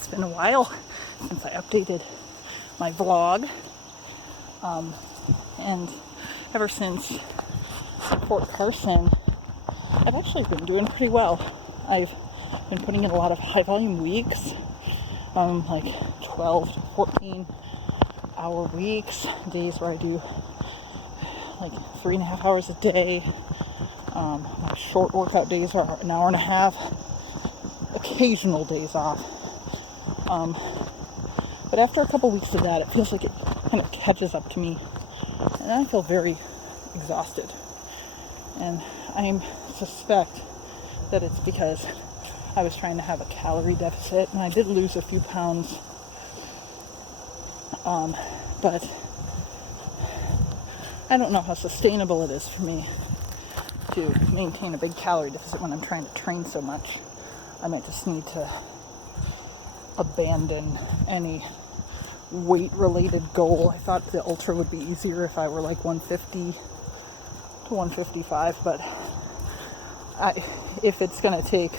It's been a while since I updated my vlog. And ever since Fort Carson, I've actually been doing pretty well. I've been putting in a lot of high volume weeks, like 12 to 14 hour weeks, days where I do like 3.5 hours a day. My short workout days are an hour and a half, occasional days off. But after a couple weeks of that, it feels like it kind of catches up to me, and I feel very exhausted. And I suspect that it's because I was trying to have a calorie deficit, and I did lose a few pounds. But I don't know how sustainable it is for me to maintain a big calorie deficit when I'm trying to train so much. I might just need to abandon any weight-related goal. I thought the ultra would be easier if I were like 150 to 155, but if it's going to take,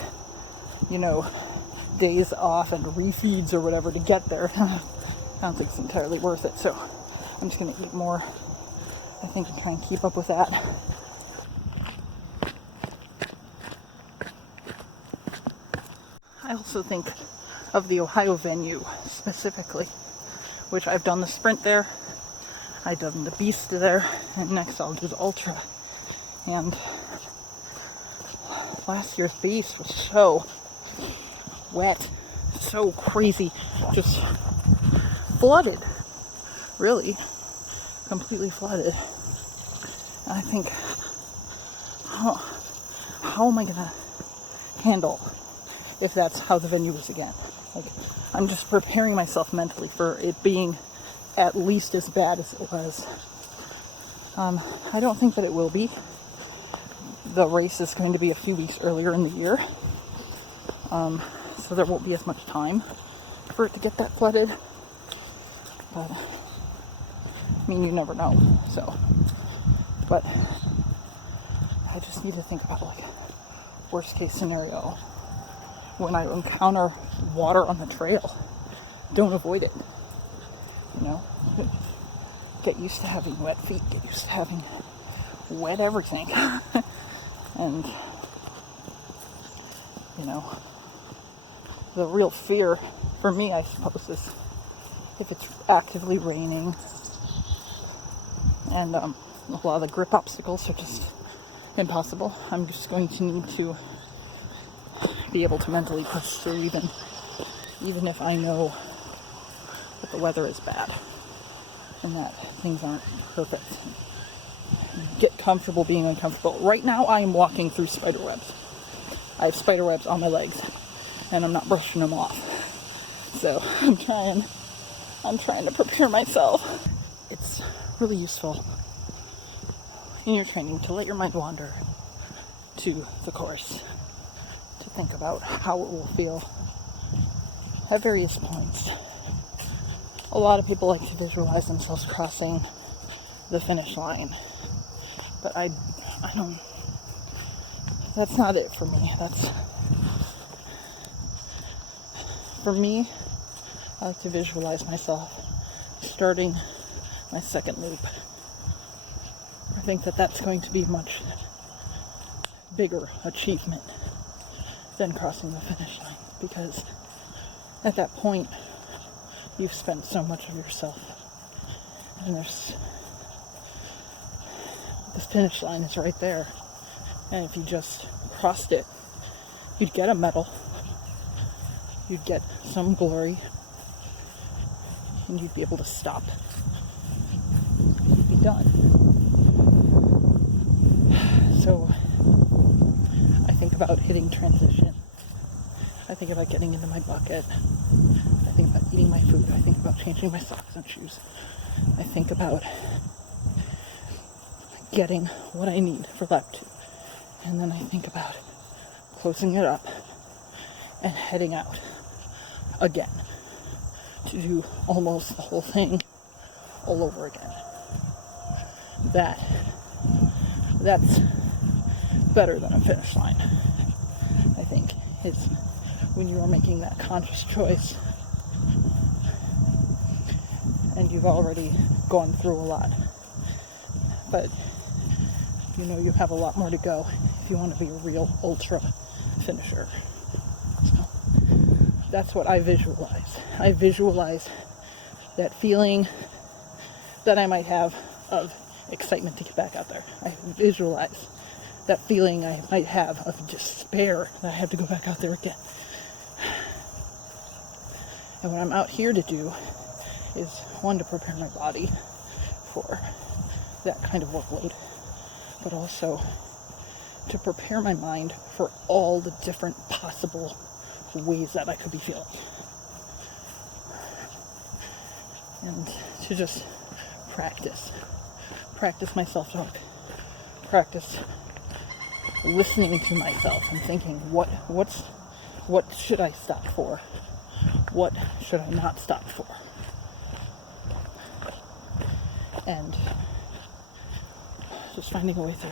days off and refeeds or whatever to get there, I don't think it's entirely worth it. So I'm just going to eat more, I think, and try and keep up with that. I also think of the Ohio venue specifically, which I've done the sprint there, I've done the beast there, and next I'll do the ultra. And last year's beast was so wet, so crazy, just flooded, really, completely flooded. And I think, how am I gonna handle if that's how the venue is again? Like, I'm just preparing myself mentally for it being at least as bad as it was. I don't think that it will be. The race is going to be a few weeks earlier in the year, so there won't be as much time for it to get that flooded. But I mean, you never know. So, but I just need to think about, like, worst case scenario. When I encounter water on the trail, don't avoid it. Get used to having wet feet, get used to having wet everything. And, the real fear for me, I suppose, is if it's actively raining and a lot of the grip obstacles are just impossible. I'm just going to need to be able to mentally push through even if I know that the weather is bad and that things aren't perfect. Get comfortable being uncomfortable. Right now I am walking through spider webs. I have spider webs on my legs and I'm not brushing them off. So I'm trying to prepare myself. It's really useful in your training to let your mind wander to the course, to think about how it will feel at various points. A lot of people like to visualize themselves crossing the finish line, but I don't, that's not it for me. For me, I like to visualize myself starting my second loop. I think that that's going to be a much bigger achievement than crossing the finish line, because at that point you've spent so much of yourself, and this finish line is right there, and if you just crossed it, you'd get a medal, you'd get some glory, and you'd be able to stop. You'd be done. So I think about hitting transition. I think about getting into my bucket. I think about eating my food. I think about changing my socks and shoes. I think about getting what I need for lap 2. And then I think about closing it up and heading out again to do almost the whole thing all over again. That's better than a finish line, I think, is when you are making that conscious choice and you've already gone through a lot. But you know you have a lot more to go if you want to be a real ultra finisher. So that's what I visualize. I visualize that feeling that I might have of excitement to get back out there. I visualize that feeling I might have of despair that I have to go back out there again. And what I'm out here to do is, one, to prepare my body for that kind of workload, but also to prepare my mind for all the different possible ways that I could be feeling. And to just practice my self-talk, practice listening to myself and thinking, what should I stop for? What should I not stop for? And just finding a way through.